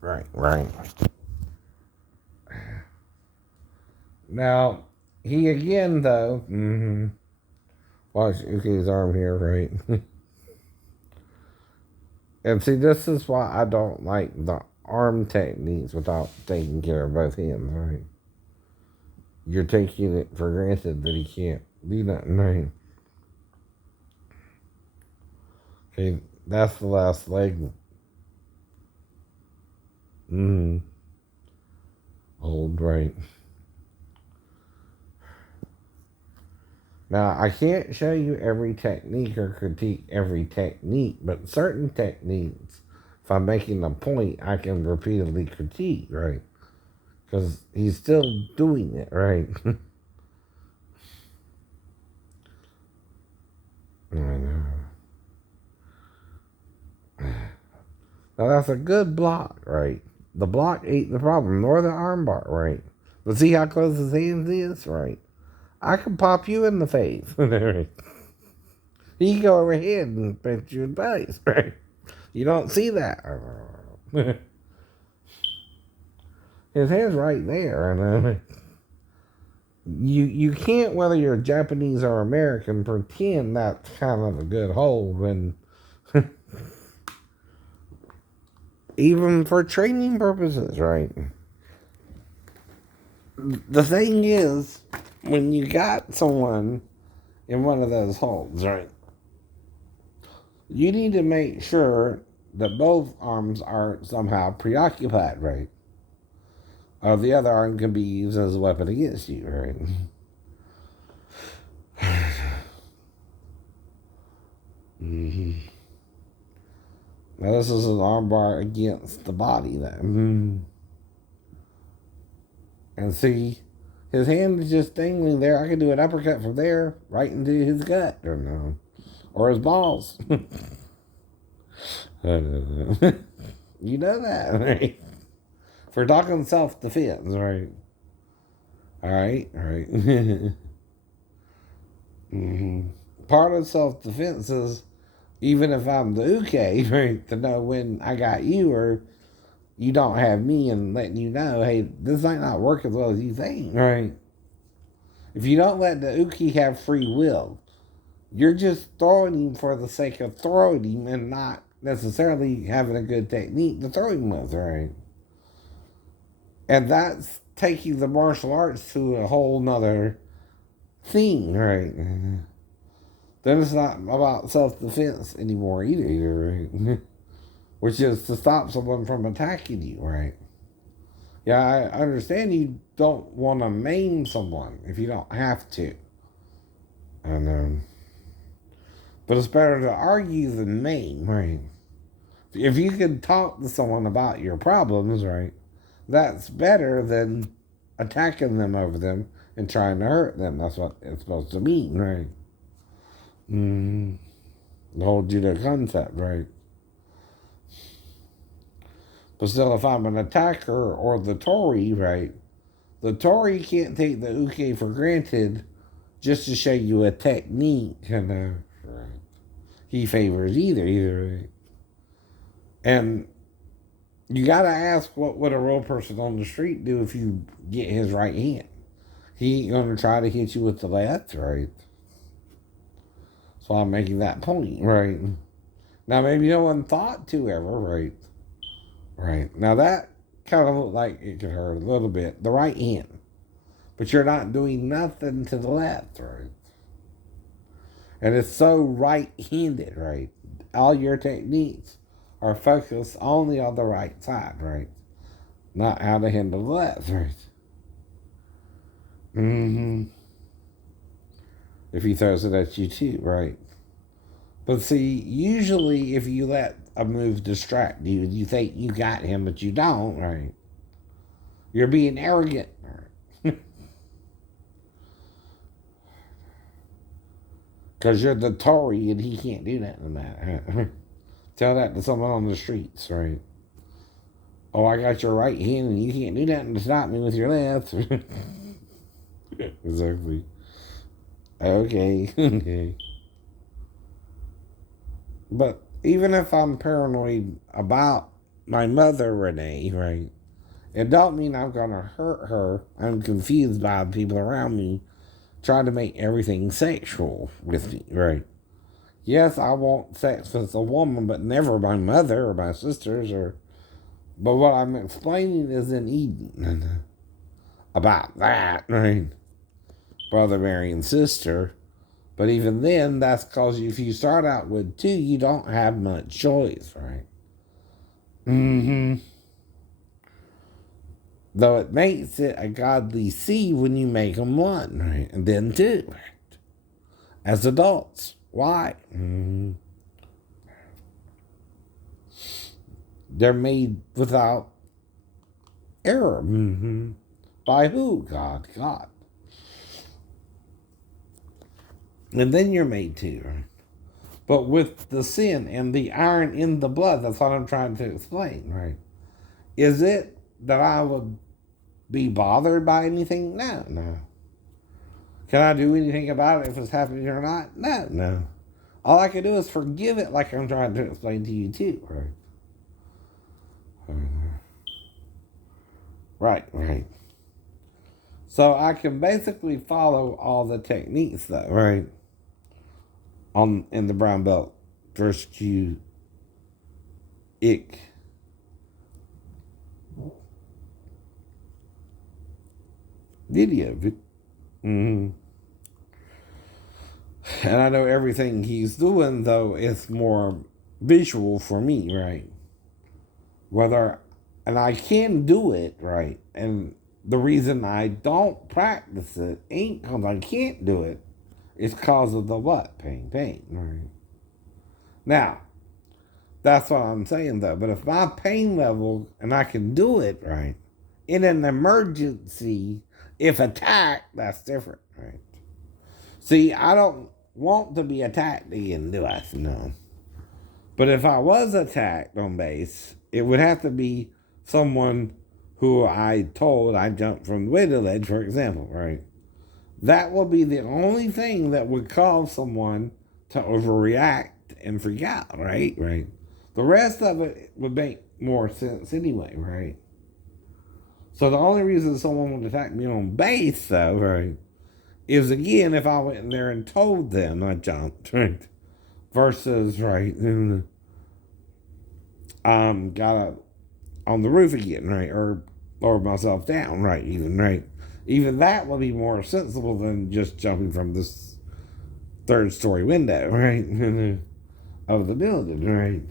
Right. Now, he again, though, watch Uke's arm here, right? And see, this is why I don't like the arm techniques without taking care of both hands, right? You're taking it for granted that he can't do nothing, right? Okay, that's the last leg. Hold, right. Now, I can't show you every technique or critique every technique, but certain techniques, if I'm making a point, I can repeatedly critique, right? Because he's still doing it, right? I know. Now, that's a good block, right? The block ain't the problem, nor the armbar, right? But see how close his hands is, right? I can pop you in the face. He can go overhead and pinch you in the face, right? You don't see that. His hand's right there. And you can't, whether you're Japanese or American, pretend that's kind of a good hold when, even for training purposes, right? The thing is, when you got someone in one of those holds, right, you need to make sure that both arms are somehow preoccupied, right? Or the other arm can be used as a weapon against you, right? Now this is an armbar against the body, then. And see, his hand is just dangling there. I could do an uppercut from there right into his gut, or no, or his balls. I don't know. You know that, right? For talking self-defense, right? All right. Part of self-defense is, even if I'm the uke, right, to know when I got you or you don't have me, and letting you know, hey, this might not work as well as you think, right? If you don't let the uke have free will, you're just throwing him for the sake of throwing him and not necessarily having a good technique to throw him with, right? And that's taking the martial arts to a whole nother thing, right? Then it's not about self-defense anymore either, right? Which is to stop someone from attacking you, right? Yeah, I understand you don't want to maim someone if you don't have to. And but it's better to argue than maim, right? If you can talk to someone about your problems, right, that's better than attacking them over them and trying to hurt them. That's what it's supposed to mean, right? The whole judo concept, right? But still, if I'm an attacker or the Tory, right, the Tory can't take the uke for granted just to show you a technique, right? He favors either, right? And you gotta ask, what would a real person on the street do if you get his right hand? He ain't gonna try to hit you with the left, right? So I'm making that point, right? Now maybe no one thought to ever, right? Right. Now that kind of looked like it could hurt a little bit. The right hand. But you're not doing nothing to the left, right? And it's so right-handed, right? All your techniques are focused only on the right side, right? Not how to handle the left, right? If he throws it at you too, right? But see, usually if you let a move distract you, you think you got him, but you don't, right? You're being arrogant, right? Because you're the Tory and he can't do nothing about it. Tell that to someone on the streets, right? Oh, I got your right hand and you can't do nothing to stop me with your left. Exactly. Okay. Okay. But even if I'm paranoid about my mother, Renee, right? It don't mean I'm gonna hurt her. I'm confused by the people around me trying to make everything sexual with me, right? Yes, I want sex with a woman, but never my mother or my sisters or. But what I'm explaining is in Eden about that, right? Brother marrying sister. But even then, that's because if you start out with two, you don't have much choice, right? Mm-hmm. Though it makes it a godly seed when you make them one, right? And then two, right? As adults. Why? Mm-hmm. They're made without error. Mm-hmm. By who? God. God. And then you're made two, right? But with the sin and the iron in the blood, that's what I'm trying to explain, right? Is it that I would be bothered by anything? No, no. Can I do anything about it if it's happening or not? No, no. All I can do is forgive it like I'm trying to explain to you too, right? Right, right. So I can basically follow all the techniques though, right? On in the brown belt first Q ick video. Mm-hmm. And I know everything he's doing though is more visual for me, right? Whether and I can do it, right? And the reason I don't practice it ain't because I can't do it. It's because of the what? Pain, right? Now, that's what I'm saying though. But if my pain level and I can do it, right? In an emergency, if attacked, that's different, right? See, I don't want to be attacked again, do I? No. But if I was attacked on base, it would have to be someone who I told I jumped from the window ledge, for example, right? That would be the only thing that would cause someone to overreact and freak out, right? Right. The rest of it would make more sense anyway, right? So the only reason someone would attack me on base, though, right, is again if I went in there and told them I jumped, right? Versus, right, got a on the roof again, right? Or lower myself down, right? Even that will be more sensible than just jumping from this third story window, right? Of the building, right?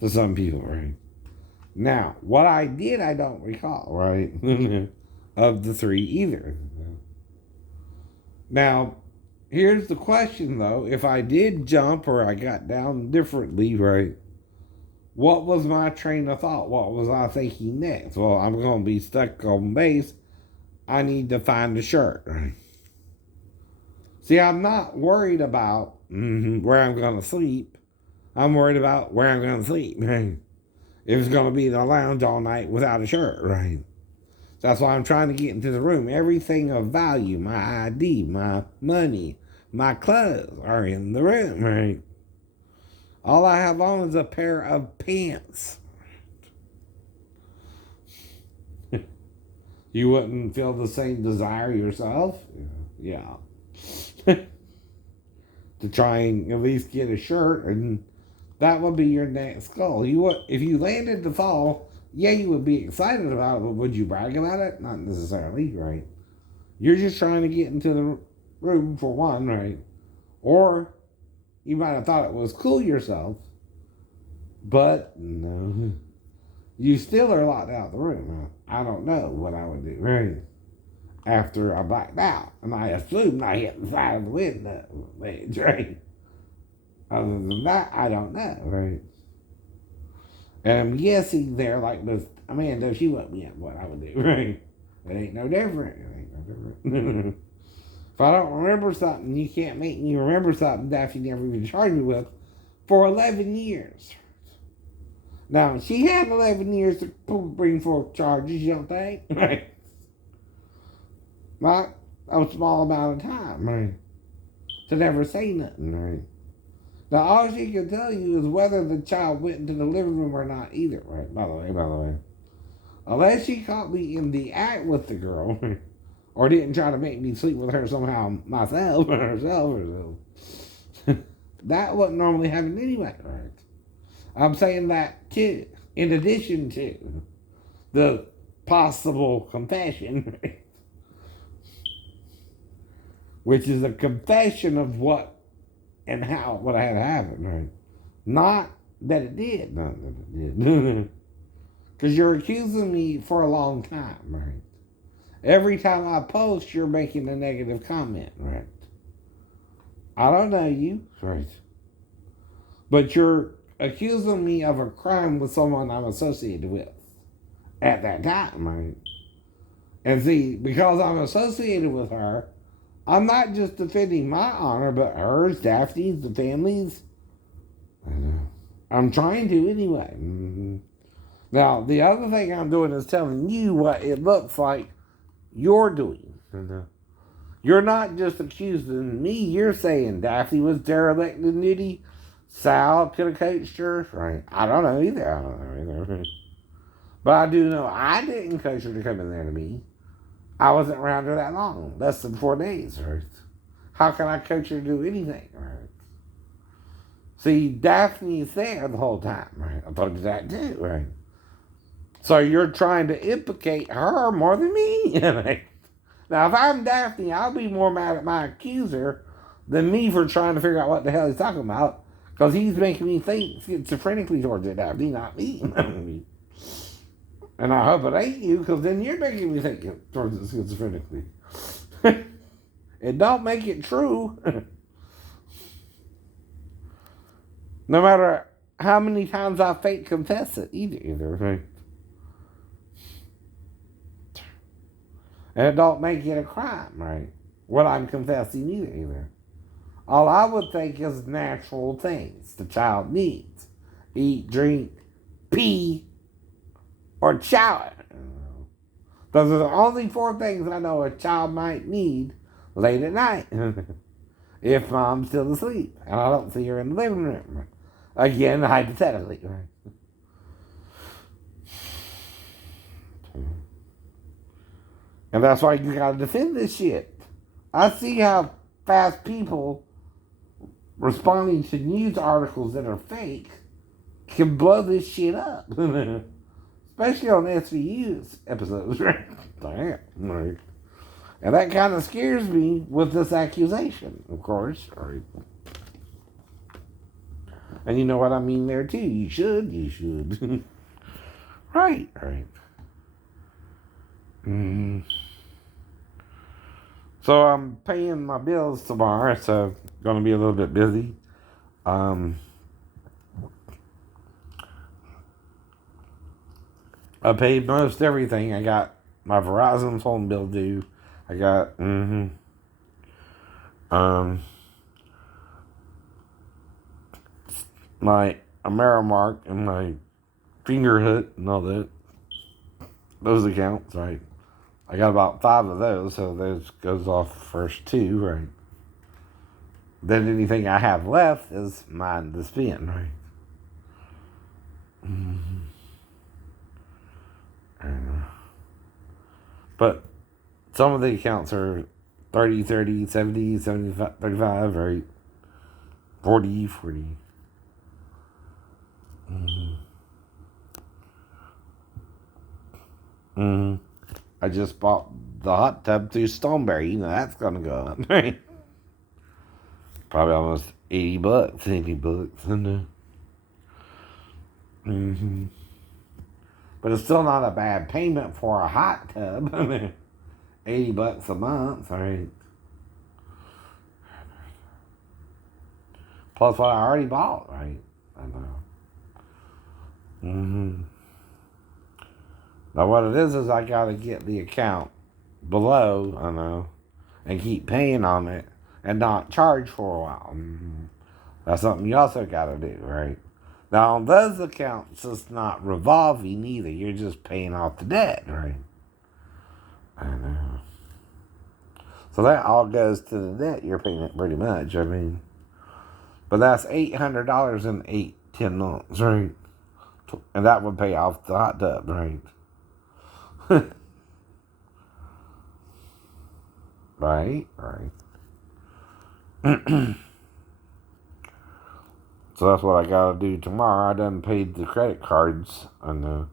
For some people, right? Now, what I did, I don't recall, right? Of the three either. Now, here's the question though. If I did jump or I got down differently, right? What was my train of thought? What was I thinking next? Well, I'm going to be stuck on base. I need to find a shirt. Right? See, I'm not worried about where I'm going to sleep. I'm worried about where I'm going to sleep. Right? If it's going to be in the lounge all night without a shirt, right? That's why I'm trying to get into the room. Everything of value, my ID, my money, my clothes are in the room, right? All I have on is a pair of pants. You wouldn't feel the same desire yourself? Yeah. To try and at least get a shirt, and that would be your next goal. You would, if you landed the fall, yeah, you would be excited about it, but would you brag about it? Not necessarily, right? You're just trying to get into the room for one, right? Or you might have thought it was cool yourself, but no. You still are locked out of the room. I don't know what I would do, right? After I blacked out. And I assumed I hit the side of the window ledge, right? Other than that, I don't know, right? And I'm guessing there, like with Amanda, she wouldn't be at what I would do, right? It ain't no different. It ain't no different. If I don't remember something, you can't make me remember something that you never even charged me with for 11 years. Now, she had 11 years to bring forth charges, you don't think? Right? Not a small amount of time, right? To never say nothing, right? Now, all she can tell you is whether the child went into the living room or not either, right? By the way. Unless she caught me in the act with the girl, or didn't try to make me sleep with her somehow myself or herself or so. That wouldn't normally happen anyway, right? I'm saying that too, in addition to the possible confession, which is a confession of what and how what had happened, right? Not that it did, not that it did. Because you're accusing me for a long time, right? Every time I post, you're making a negative comment, right? I don't know you, right? But you're accusing me of a crime with someone I'm associated with at that time, right? And see, because I'm associated with her, I'm not just defending my honor, but hers, Daphne's, the family's. I'm trying to anyway. Now, the other thing I'm doing is telling you what it looks like you're doing. You're not just accusing me, you're saying Daphne was derelict in duty. Sal could have coached her. Right? I don't know either. But I do know I didn't coach her to come in there to me. I wasn't around her that long. Less than 4 days, right? How can I coach her to do anything, right? See, Daphne's there the whole time, right? I told you that too, right? So you're trying to implicate her more than me. Now, if I'm Daphne, I'll be more mad at my accuser than me for trying to figure out what the hell he's talking about. Because he's making me think schizophrenically towards it, Daphne, not me. And I hope it ain't you, because then you're making me think towards it schizophrenically. It don't make it true. No matter how many times I fake confess it, either. Right? And it don't make it a crime, right? What I'm confessing either. All I would think is natural things the child needs. Eat, drink, pee, or shower. Those are the only 4 things I know a child might need late at night. If mom's still asleep and I don't see her in the living room. Again, hypothetically. Right? And that's why you gotta defend this shit. I see how fast people responding to news articles that are fake can blow this shit up. Especially on SVU's episodes, right? Damn. Right. And that kind of scares me with this accusation, of course. Right. And you know what I mean there too. You should. Right. So I'm paying my bills tomorrow, so gonna be a little bit busy. I paid most everything. I got my Verizon phone bill due. I got my Amerimark and my Fingerhut and all that. Those accounts, right? I got about 5 of those, so those goes off first 2, right? Then anything I have left is mine to spend, right? But some of the accounts are 30, 30, 70, 75, 35, right? 40. I just bought the hot tub through Stoneberry. You know, that's going to go up, right? Probably almost $80, $80. But it's still not a bad payment for a hot tub. $80 a month, right? Plus what I already bought, right? I know. Now what it is I gotta get the account below, I know, and keep paying on it and not charge for a while. That's something you also gotta do, right? Now on those accounts, it's not revolving either. You're just paying off the debt, right? I know. So that all goes to the debt you're paying it pretty much. I mean, But that's $800 in 10 months, right? And that would pay off the hot tub, right? Right, right. So that's what I gotta do tomorrow. I done paid the credit cards, and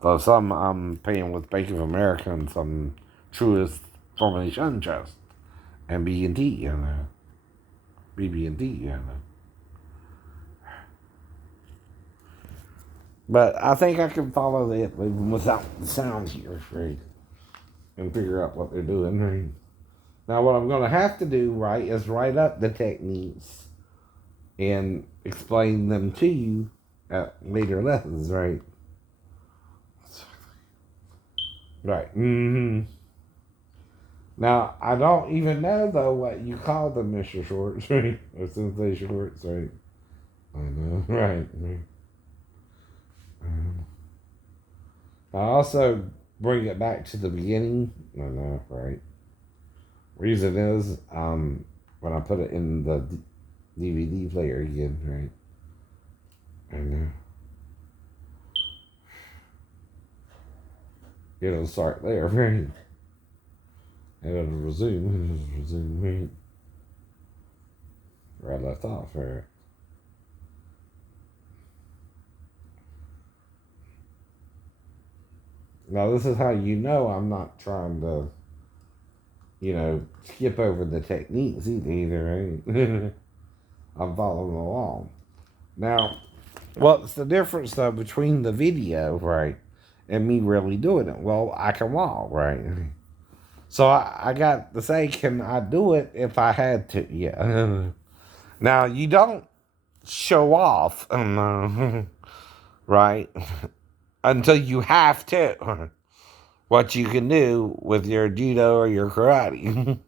so some I'm paying with Bank of America and some Truist Formation Trust and B&T, BB&T, But I think I can follow that even without the sound here, right? And figure out what they're doing, right? Now, what I'm going to have to do, right, is write up the techniques and explain them to you at later lessons, right? Right. Now, I don't even know, though, what you call them, Mr. Shorts, right? Or Sensei Shorts, right? I know, right. I also bring it back to the beginning. I know, right? Reason is, when I put it in the DVD player again, right? I know. It'll start there, right? And it'll resume, right? Where I left off, right? Now, this is how you know I'm not trying to, skip over the techniques either, right? I'm following along. Now, what's the difference, though, between the video, right, and me really doing it? Well, I can walk, right? So I got to say, can I do it if I had to? Yeah. Now, you don't show off, right, until you have to. What you can do with your judo or your karate.